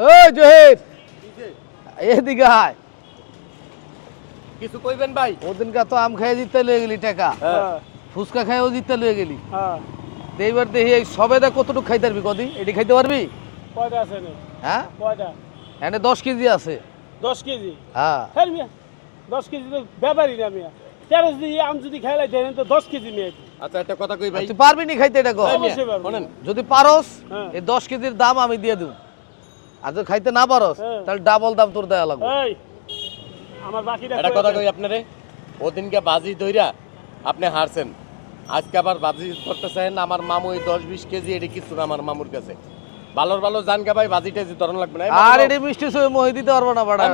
ওই জহির। এদিকে আয়। কিছু কইবেন ভাই? ওদিনকা তো আম খাইয়ে জিততে লয়ে গেলি টাকা হ্যাঁ। ফুচকা খাইয়েও জিততে লয়ে গেলি। হ্যাঁ। তো এইবার দেখি এই সবেদা কতটুকু খাইতে পারবি কদি? এটি খাইতে পারবি? কয়টা আছে নে হ্যাঁ? কয়টা? এনে দশ কেজি আছে। দশ কেজি? হ্যাঁ। হ্যাঁ দশ কেজি তো ব্যাপারই না মিয়া। তেরো যদি আম যদি খাইলাই দেন তো দশ কেজি নিয়ে আচ্ছা একটা কথা কই ভাই? তুই পারবি নি খাইতে এটা যদি পারস। এই দশ কেজির দাম আমি দিয়ে দেব। আর যদি খাইতে না পারস হ্যাঁ। তাহলে ডাবল দাম তোর দেওয়া লাগবে। আমার বাকিটা একটা কথা কই আপনারে ওদিনকে বাজি দইরা আপনি হারছেন। আজকে আবার বাজি করতেছেন আমার মামু এই দশ বিশ কেজি এটি কিছু না আমার মামুর কাছে। ভালোর ভালো জান কা ভাই বাজি টাজি ধরন লাগবে না। আর। এটি মিষ্টি সই মই দিতে পারব না বাড়া। এই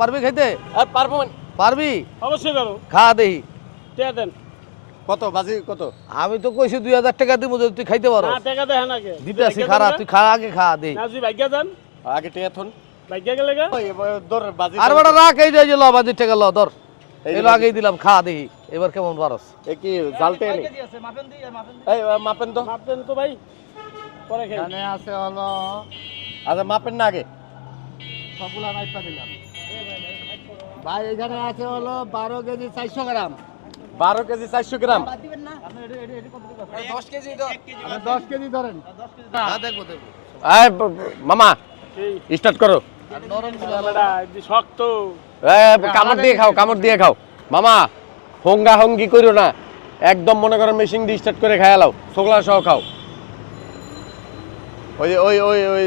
পারবি খাইতে? আর পারব মানে। পারবি? অবশ্যই পারব। খা দেহি টিয়া দেন। কত বাজি কত? আমি তো কইছি দুই হাজার টাকা দিব যদি তুই খাইতে পারো। না টাকা দেখেন আগে দিতে আসি খারাপ তুই খা আগে খা যদি ভাগ্যা দেন আগে টেয়া থন। ভাগ্যা গেলে গা। ওই বাজি আর বাড়া রাখ এই যে ল বাজির টাকা ল যে এগুলো আগেই দিলাম খা দেহি। এবার কেমন পারস এ কি জালটে নি এই মাপেন তো। মাপ দেন তো ভাই। পরে খাই আছে হলো। আচ্ছা মাপেন না আগে। সবগুলা নাইপা দিলাম। ভাই এখানে আছে হলো বারো কেজি চারশো গ্রাম। বারো কেজি চারশো গ্রাম। দশ কেজি ধরেন। হ্যাঁ মামা স্টার্ট করো। শক্ত। এ, কামড় দিয়ে খাও কামড় দিয়ে খাও। মামা হঙ্গা হঙ্গি করো না। একদম মনে করো মেশিন দিয়ে স্টার্ট করে খাইয়া লাও। ছোকলা সহ খাও। ওই ওই ওই ওই।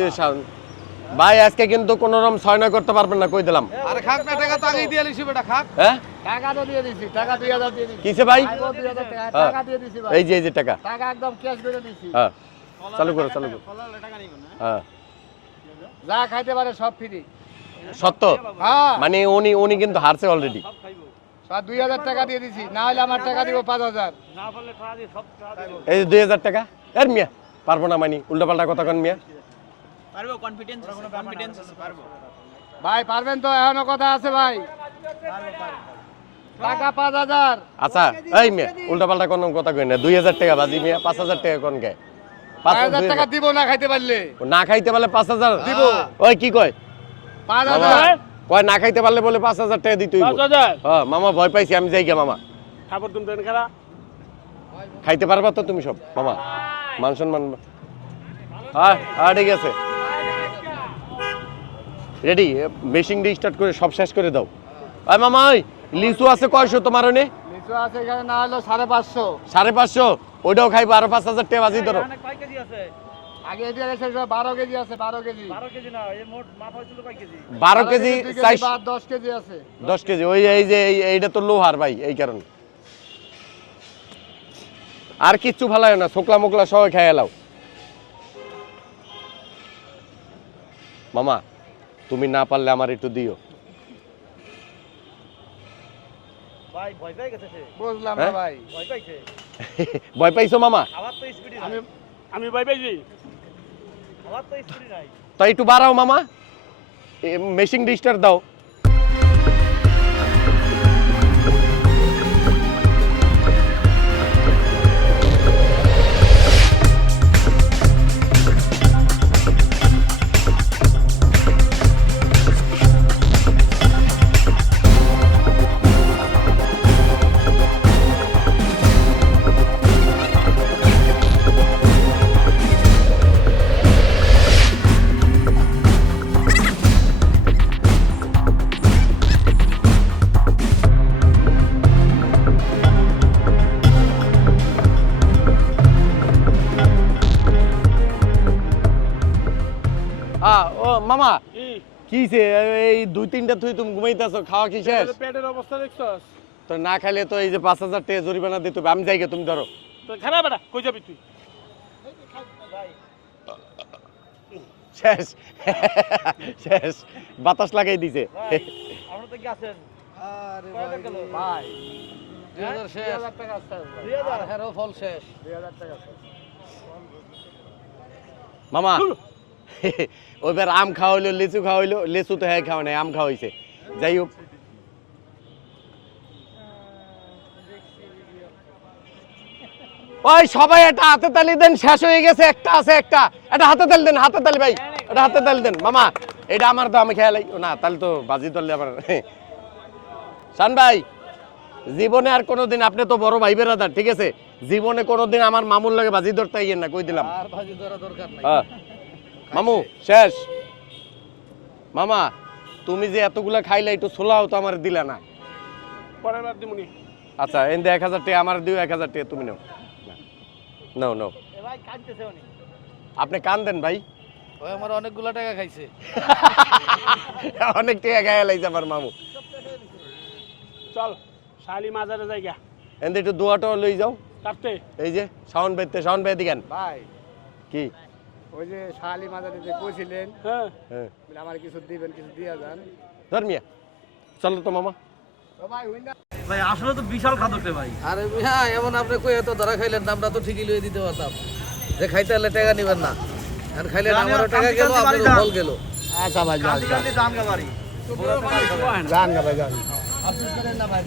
ভাই আজকে কিন্তু কোন রকম ছয় নয় করতে পারবেন না কই দিলাম। আরে খাক না টাকা তো আগেই দিয়ে লিছি বেটা খাক। হ্যাঁ? টাকা তো দিয়ে দিছি টাকা দুই হাজার দিয়ে দিছি। কিসে ভাই? হাজার টাকা হ্যাঁ। দিয়ে দিছি ভাই। এই যে এই যে টাকা। টাকা একদম ক্যাশ করে দিছি। হ্যাঁ। চালু করো চালু করো। হ্যাঁ। যা খাইতে পারে সব ফ্রি সত্য? হ্যাঁ। মানে উনি উনি কিন্তু হারছে অলরেডি সব দুই হাজার টাকা দিয়ে দিছি না হলে আমার টাকা দিব পাঁচ হাজার। না এই যে দুই হাজার টাকা। এর মিয়া পারব না মানি উল্টা পাল্টা কথা কন মিয়া। ভাই পারবেন তো এখনও কথা আছে ভাই। টাকা পাঁচ হাজার। আচ্ছা এই মিয়া উল্টা পাল্টা কোন কথা কই না। দুই হাজার টাকা বাজি মিয়া পাঁচ হাজার টাকা কোন কে? পাঁচ হাজার টাকা দিব না খাইতে পারলে। না খাইতে পারলে পাঁচ হাজার? দিব। ওই কি কয়? পাঁচ মামা, হাজার। কয় না খাইতে পারলে বলে পাঁচ হাজার টাকা দিতে পাঁচ হাজার। হ্যাঁ মামা ভয় পাইছি আমি যাই গিয়া মামা। খাবার তুমি দেন খারা খাইতে পারবা তো তুমি সব মামা। মান সম্মান হ্যাঁ হ্যাঁ ঠিক আছে। রেডি মেশিন দিয়ে স্টার্ট করে সব শেষ করে দাও। আয় মামা ওই লিচু আছে কয়শো তোমার ওনে? লিচু আছে এখানে না হলো সাড়ে পাঁচশো। সাড়ে পাঁচশো? ওইটাও খাইবো আরও পাঁচ হাজার টাকা বাজি ধরো। কয় কেজি আছে? আগে এদিকে গেছে সব বারো কেজি আছে বারো কেজি। বারো কেজি না এই মোট মাপ হয়েছিল কয় কেজি? বারো কেজি দুই চাইশ দশ কেজি আছে। দশ কেজি ওই এই যে এই- এইটা তো লোহার ভাই এই কারণে। আর কিচ্ছু ভালো হয় না শোকলা মোকলা সবাই খেয়ে এলাও মামা তুমি না পারলে আমার একটু দিও। ভয় পেয়ে গেছে সে। বুঝলাম হ্যাঁ? ভয় পাইছে। ভয় পাইছো মামা? আমি আমি ভয় পাইছি খাবার তো স্পিডি নাই। তো একটু বাড়াও মামা। মেশিন ডিস্টার দাও। আ ও মামা। কি? কিছে এই দুই তিনটা তুই তুমি ঘুমাইতেছো খাওয়া কি শেষ? পেটের অবস্থা দেখছস। তো না খাইলে তো এই যে পাঁচ হাজার টাকা জরিমানা দিতে হবে আমি যাই তুমি ধরো। তো খারাপ বেটা কই যাবি তুই? শেষ। শেষ। বাতাস লাগাই দিছে। আমরা তো কি আরে কয় হাজার গেল? ভাই দুই হ্যাঁ? শেষ। মামা ওইবার আম খাওয়া হইল লিচু খাওয়া হইল লিচু তো হ্যাঁ খাওয়া নাই আম খাওয়া হয়েছে যাই হোক। ওই সবাই একটা হাতে তালি দেন শেষ হয়ে গেছে একটা আছে একটা। একটা হাতে তালি দেন হাতে তালি ভাই এটা হাতে তালি দেন। মামা এটা আমার তো আমি খেয়ালাই না তাহলে তো বাজি ধরলে আবার। শান ভাই জীবনে আর কোনোদিন আপনি তো বড় ভাই বেরাদার ঠিক আছে? জীবনে কোনোদিন আমার মামুর লাগে বাজি ধরতে আইয়েন না কই দিলাম? আর ভাজি ধরা দরকার নাই। হ্যাঁ। মামু শেষ। মামা তুমি যে এতগুলা খাইলে একটু ছোলাও তো আমার দিলা না। পরের বার দিমুনি। আচ্ছা এনদে এক হাজার টাকা আমার দিও এক হাজার টাকা তুমি নাও। নাও নাও। ভাই কাঁদতেছে উনি। আপনি কান দেন ভাই। ওই আমার অনেকগুলা টাকা খাইছে। অনেক টাকা গায়ে লাগছে আমার মামু। চল শালি মাজারে জায়গা এনদে একটু দোয়াটা লই যাও। কাটতে এই যে শাওন ভাইতে শাওন ভাই দিকেন ভাই। কি? ওই যে শালি মাজারে যে কইছিলেন হ্যাঁ। হ্যাঁ। আমার কিছু দিবেন কিছু দিয়া যান। ধর্মিয়া চলো তো মামা। ভাই আসলে তো বিশাল খাদক রে ভাই। আরে হ্যাঁ এমন আপনি কই এত ধরা খাইলেন না, আমরা তো ঠিকই লইয়ে দিতে পারতাম। যে খাইতে হলে টাকা নিবেন না। আর খাইলেন জানি, আমারও টাকা গেল আপনারও বাড়ি গেল। আচ্ছা ভাই যান কান্দি বাড়ি। যান গা ভাই যান। আফসোস করেন না ভাই